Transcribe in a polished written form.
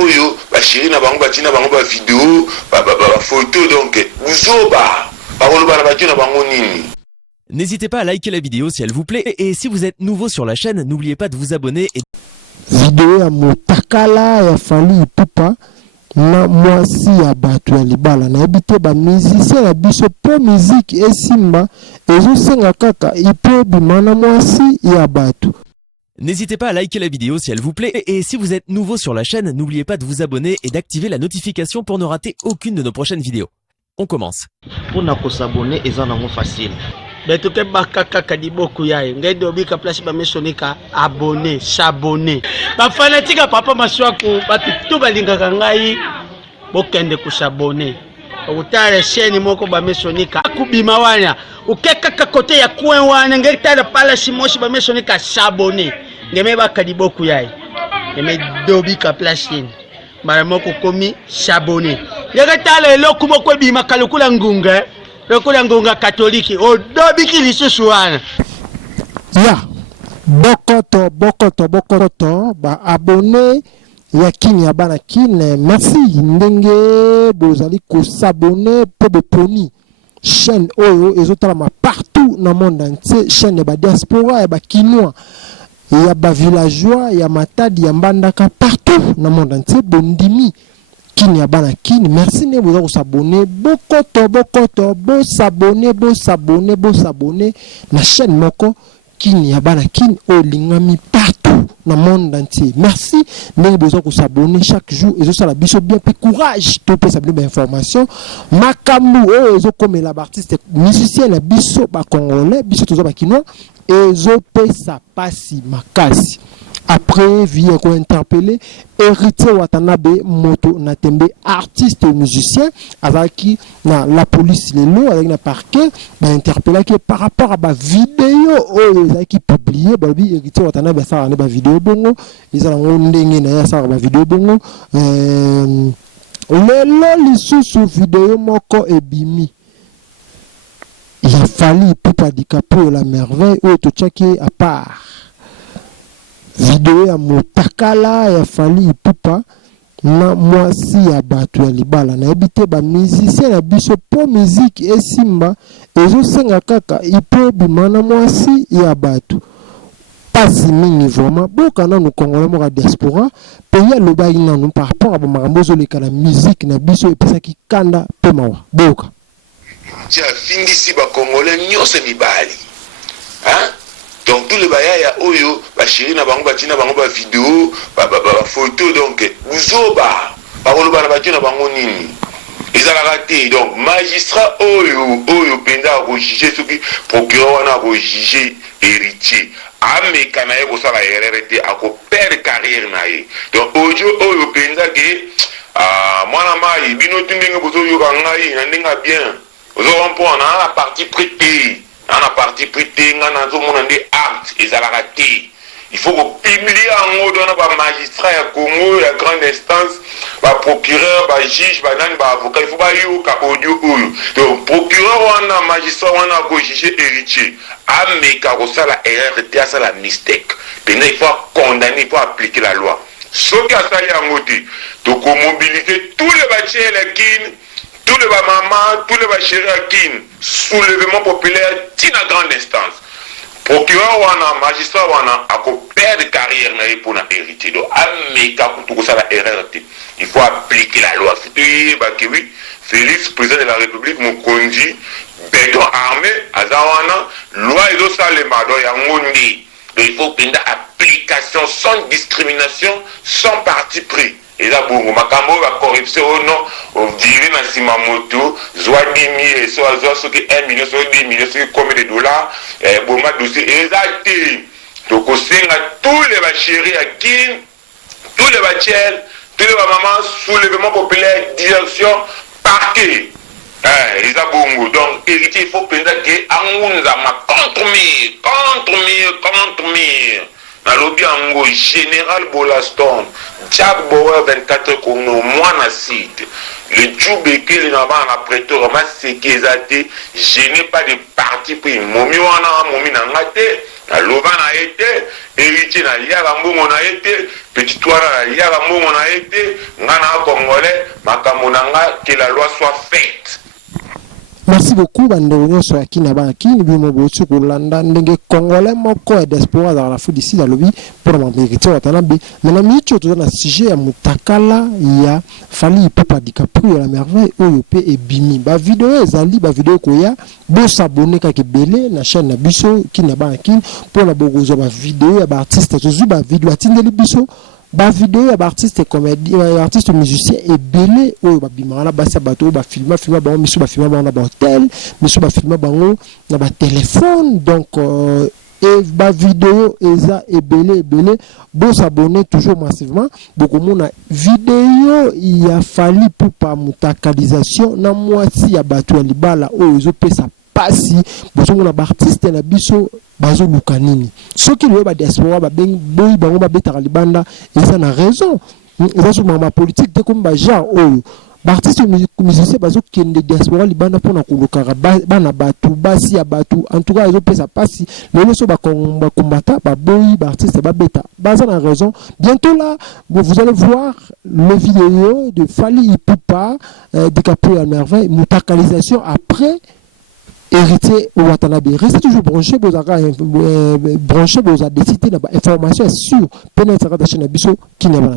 oyo ba chéri na bango batina bango ba vidéo ba photo donc buzoba ba koloba na batina bango nini. N'hésitez pas à liker la vidéo si elle vous plaît et si vous êtes nouveau sur la chaîne, n'oubliez pas de vous abonner. Vidéo ya motakala ya Fally Ipupa na mwasi ya bato ya libala na ebite ba musicien na biso po musique esimba ezosenga kaka ipo bimana mwasi ya bato. N'hésitez pas à liker la vidéo si elle vous plaît et si vous êtes nouveau sur la chaîne, n'oubliez pas de vous abonner et d'activer la notification pour ne rater aucune de nos prochaines vidéos. On commence. Pour ne pas s'abonner, c'est facile. Beto ke bakaka kadiboku yae ngende obika place ba mesonika abonner s'abonner ba fanatique papa maswako batu to balingaka ngai bokende ku s'abonner okutale chaîne moko ba mesonika akubima wana ukeka kote ya coin wana ngeta pala simoshi ba mesonika s'abonner ngeme bakadiboku yae ngeme dobika place ni mara moko komi s'abonner ngeta lelo kuboko bima kalukula ngunga lokola ngonga katoliki odobiki lisusu wana ya bokoto ba abonné ya kini ya bana kine merci ndenge bozali ko s'abonner po boponi chaîne oyo ezotalama partout na monde entier chaîne ya ba diaspora ya ba kinois ya ba villageois ya matadi ya mbandaka partout na monde entier bondimi kini ya bana kini merci ne boza ko s'abonner bokoto bo s'abonner na chaîne moko kini ya bana kini olingami partout na monde entier merci ne boza ko s'abonner chaque jour ezo sala biso bien pe courage to pe sa bien information makambu ezo comme la artiste musicien na biso ba congolais biso tozo ba kinois ezo pe sa pasi makasi. Après, vient qu'on interpellé Héritier Watanabe Moto Natembe, artiste et musicien, avec la police les lots, avec le parquet, interpellé qui par rapport à ma vidéo, qui publié, Héritier Watanabe a ça une vidéo bongo, ils ont une ça une vidéo bongo, le lot sous vidéo moko et bimi. Il a fallu Ipupa DiCaprio la merveille ou tout checker à part. Vidéo ya motakala ya Fally Ipupa na mwasi ya bato ya libala na ebite ba musicien na biso po musique esimba ezosenga kaka ipo bimana mwasi ya bato pasi mingi vraiment boka na no congolais mo diaspora pays aloba ina no par rapport à makambo zoleka na musique na biso epesaki kanda pe mawa boka tia fingisi ba congolais nyose mibali hein. Donc tous les bayaya oyo ba chéri na bango batina bango ba vidéo ba photo donc buzoba ba koloba na batina bango nini ezala raté donc magistrat oyo penda ko juger soki procureur wana ko juger héritier ameka na ye ko sala RRT ako perdre carrière na ye donc oyo penda ke mwana mai bino tindenge bozo yo ngai na ndinga bien ozo comprendre na partie prêtée dans la partie prêtée, dans acte, il faut publier en haut dans le magistrat, le Congo, la grande instance, le procureur, le juge, l'avocat, il faut pas y audio. Donc, procureur, le magistrat, le juge héritier. Mais quand on a la RRT, ça la mistake. Il faut condamner, il faut appliquer la loi. Ce qui a sali en côté, donc on mobiliser tous les bâtiments, les guines, tous les mamans, tous les bachirins, soulèvement populaire, tina grande instance. Procureur wana, magistrat wana, a perdre carrière pour na héritier. Donc, ameka pour ça la RRT. Il faut appliquer la loi. Oui, Félix, président de la République, Mokondi, béton armé, azawana, loi et ça les mado yangondi. Donc, il faut une application sans discrimination, sans parti pris. Et là, bongo, makambo, la corruption, non, virer na simamoto, soit 10 000, soit 1 million, soit 10 millions, soit combien de dollars, bon, ma dossier, exacté. Donc, on sait tous les bachéries à Kin, tous les bachels, tous les mamans, soulèvement populaire, direction, parquet. Les abongo. Donc, héritier, il faut penser que, contre mire. Na lobby ango général Bolaston, Jack Bauer 24 kono mwana site. Le Djoubeke le naba na prétoire ma sékézate, je n'ai pas de parti pris. Momi wana momi na ngate, aloba na ye te, héritier na liaka mbongo na ye te, petit toira na liaka mbongo na ye te, nga na congolais makambo na nga que la loi soit faite. Merci beaucoup bandeko nyonso ya kini ba kini bimo botsu kolanda ndenge congolais moko ya diaspora dans la foule ici dans lobby pour ma vérité watanabe na micho to na sujet ya mutakala ya Fally Ipupa DiCaprio la merveille oyo pe ebimi ba vidéo ezali ba vidéo koya bo s'abonner ka kebele na chaîne na biso kini ba kini pour na bogozo ba vidéo ya ba artiste to ba vidéo atindeli biso ba vidéo ya ba artiste comédien artiste musicien et belé oyo ba bimana ba sa bato ba filma ba miso ba filma ba na ba hôtel miso ba filma bango na ba téléphone donc et ba vidéo eza ebele bo s'abonner toujours massivement beaucoup mona vidéo ya Fally Ipupa mutakalisation na mwasi ya bato ya libala oyo zo pesa pasi bozongo na ba artiste na biso bazo lukanini soki le ba diaspora ba beng boy bango ba betaka libanda eza na raison eza sur ma politique de comme ba genre oyo ba artiste musicien bazo kende diaspora libanda pona kolukaka bana batu basi ya batu en tout cas ezo pesa pasi lelo so ba combattant ba boy ba artiste ba beta baza na raison bientôt là vous allez voir le vidéo de Fally Ipupa DiCaprio à merveille mutakalisation après héritier au Watanabe. Restez toujours branchés, vous avez branché, vous avez décidé d'informations sur Pénétration de la chaîne Abisso qui n'est pas là.